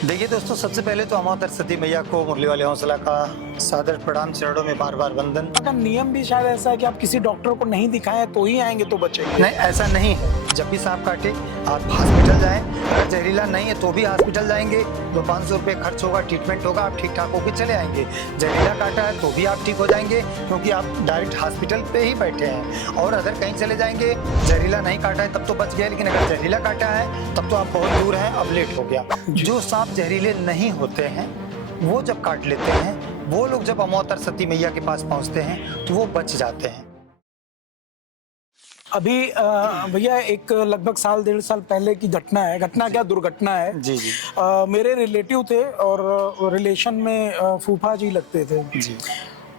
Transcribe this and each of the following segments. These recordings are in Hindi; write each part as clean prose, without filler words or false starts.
देखिए दोस्तों, सबसे पहले तो अमावतर सती मैया को मुरली वाले हौसला का सादर प्रणाम, चरणों में बार बार वंदन। का नियम भी शायद ऐसा है कि आप किसी डॉक्टर को नहीं दिखाएं तो ही आएंगे तो बचेंगे। नहीं, ऐसा नहीं है। जब भी सांप काटे आप हॉस्पिटल जाएं, अगर जहरीला नहीं है तो भी हॉस्पिटल जाएंगे, तो 500 रुपये खर्च होगा, ट्रीटमेंट होगा, आप ठीक ठाक होकर चले आएंगे। जहरीला काटा है तो भी आप ठीक हो जाएंगे, क्योंकि आप डायरेक्ट हॉस्पिटल पे ही बैठे हैं। और अगर कहीं चले जाएंगे, जहरीला नहीं काटा है तब तो बच गए, लेकिन अगर जहरीला काटा है तब तो आप बहुत दूर हैं, अब लेट हो गया। जो सांप जहरीले नहीं होते हैं वो जब काट लेते हैं, वो लोग जब अमावतर सती मैया के पास पहुंचते हैं तो वो बच जाते हैं। अभी भैया एक लगभग साल 1.5 साल पहले की घटना है। घटना क्या, दुर्घटना है। जी जी मेरे रिलेटिव थे और रिलेशन में फूफा जी लगते थे जी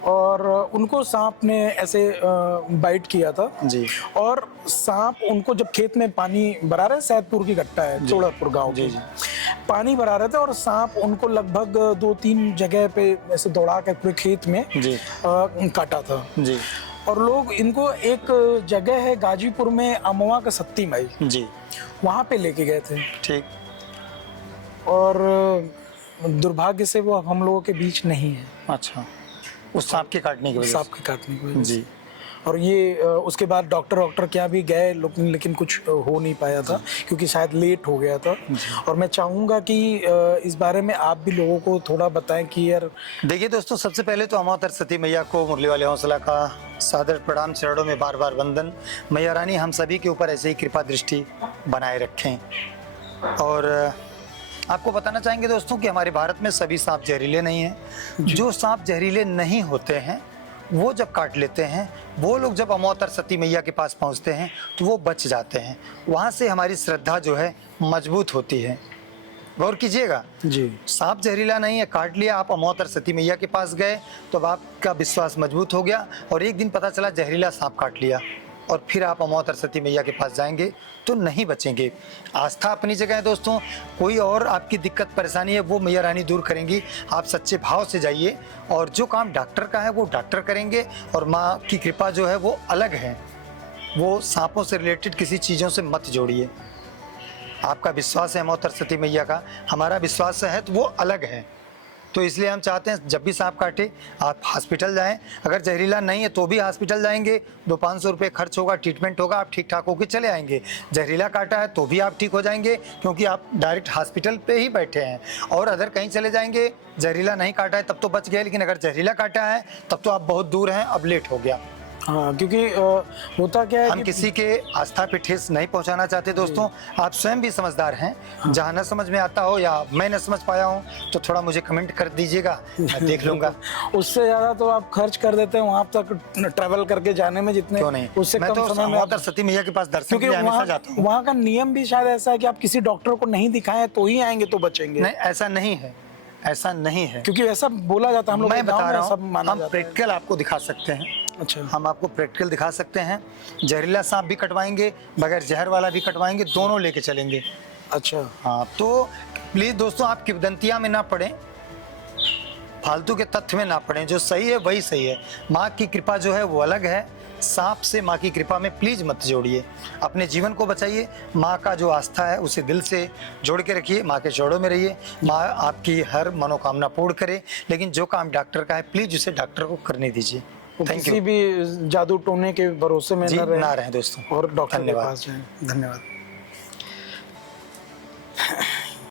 और उनको सांप ने ऐसे बाइट किया था जी और सांप उनको जब खेत में पानी भरा रहे, सैदपुर की घटना है, चौड़ापुर गांव जी की, जी पानी भरा रहे थे और सांप उनको लगभग 2-3 जगह पे ऐसे दौड़ा के पूरे खेत में जी काटा था। जी और लोग इनको एक जगह है गाजीपुर में, अमवा का सत्ती माई, जी वहां पे लेके गए थे। ठीक। और दुर्भाग्य से वो अब हम लोगों के बीच नहीं है, अच्छा, उस सांप के काटने की वजह सांप के काटने की वजह से। जी। और ये उसके बाद डॉक्टर क्या भी गए, लेकिन कुछ हो नहीं पाया था, क्योंकि शायद लेट हो गया था। और मैं चाहूँगा कि इस बारे में आप भी लोगों को थोड़ा बताएं कि यार। देखिए दोस्तों, सबसे पहले तो अमावतर सती मैया को मुरली वाले हौसला का सादर प्रणाम, चरणों में बार बार वंदन। मैया रानी हम सभी के ऊपर ऐसे ही कृपा दृष्टि बनाए रखें। और आपको बताना चाहेंगे दोस्तों कि हमारे भारत में सभी सांप जहरीले नहीं हैं। जो सांप जहरीले नहीं होते हैं वो जब काट लेते हैं, वो लोग जब अमावतर सती मैया के पास पहुंचते हैं तो वो बच जाते हैं। वहाँ से हमारी श्रद्धा जो है मजबूत होती है। गौर कीजिएगा जी, सांप जहरीला नहीं है, काट लिया, आप अमावतर सती मैया के पास गए तो अब आपका विश्वास मजबूत हो गया। और एक दिन पता चला जहरीला सांप काट लिया, और फिर आप अमावतर सती मैया के पास जाएंगे तो नहीं बचेंगे। आस्था अपनी जगह है दोस्तों, कोई और आपकी दिक्कत परेशानी है वो मैया रानी दूर करेंगी। आप सच्चे भाव से जाइए, और जो काम डॉक्टर का है वो डॉक्टर करेंगे, और माँ की कृपा जो है वो अलग है। वो सांपों से रिलेटेड किसी चीज़ों से मत जोड़िए। आपका विश्वास है अमावतर सती मैया का, हमारा विश्वास है तो वो अलग है। तो इसलिए हम चाहते हैं जब भी सांप काटे आप हॉस्पिटल जाएं, अगर जहरीला नहीं है तो भी हॉस्पिटल जाएंगे, 200-500 रुपये खर्च होगा, ट्रीटमेंट होगा, आप ठीक ठाक होकर चले आएंगे। जहरीला काटा है तो भी आप ठीक हो जाएंगे, क्योंकि आप डायरेक्ट हॉस्पिटल पे ही बैठे हैं। और अगर कहीं चले जाएंगे, जहरीला नहीं काटा है तब तो बच गए, लेकिन अगर जहरीला काटा है तब तो आप बहुत दूर हैं, अब लेट हो गया। हाँ, क्योंकि होता क्या है हम कि किसी के आस्था पे ठेस नहीं पहुंचाना चाहते दोस्तों। आप स्वयं भी समझदार हैं। जहां न समझ में आता हो या मैं न समझ पाया हूं तो थोड़ा मुझे कमेंट कर दीजिएगा, मैं देख लूंगा। उससे ज्यादा तो आप खर्च कर देते हैं वहां तक ट्रैवल करके जाने में, जितने क्यों नहीं, उससे मैं कम तो समय में अमावतर सती मैया के पास दर्शन क्योंकि के लिए हमेशा जाता हूं। वहाँ का नियम भी शायद ऐसा है कि आप किसी डॉक्टर को नहीं दिखाएं तो ही आएंगे तो बचेंगे। नहीं, ऐसा नहीं है, ऐसा नहीं है। क्योंकि ऐसा बोला जाता है, हम लोग मैं बता रहा हूँ, हम है। प्रैक्टिकल आपको दिखा सकते हैं। अच्छा, हम आपको प्रैक्टिकल दिखा सकते हैं। जहरीला सांप भी कटवाएंगे, बगैर जहर वाला भी कटवाएंगे, दोनों लेके चलेंगे। अच्छा। हाँ, तो प्लीज दोस्तों आप किंवदंतियां में ना पड़ें, फालतू के तथ्य में ना पड़ें। जो सही है वही सही है। माँ की कृपा जो है वो अलग है। सांप से माँ की कृपा में प्लीज मत जोड़िए, अपने जीवन को बचाइए। माँ का जो आस्था है उसे दिल से जोड़ के रखिए, माँ के चौड़ों में रहिए। माँ आपकी हर मनोकामना पूर्ण करे, लेकिन जो काम डॉक्टर का है प्लीज उसे डॉक्टर को करने दीजिए। थैंक किसी यू। भी जादू टोने के भरोसे में जी ना ना रहें दोस्तों, और डॉक्टर के धन्यवाद। पास जाएं। धन्यवाद।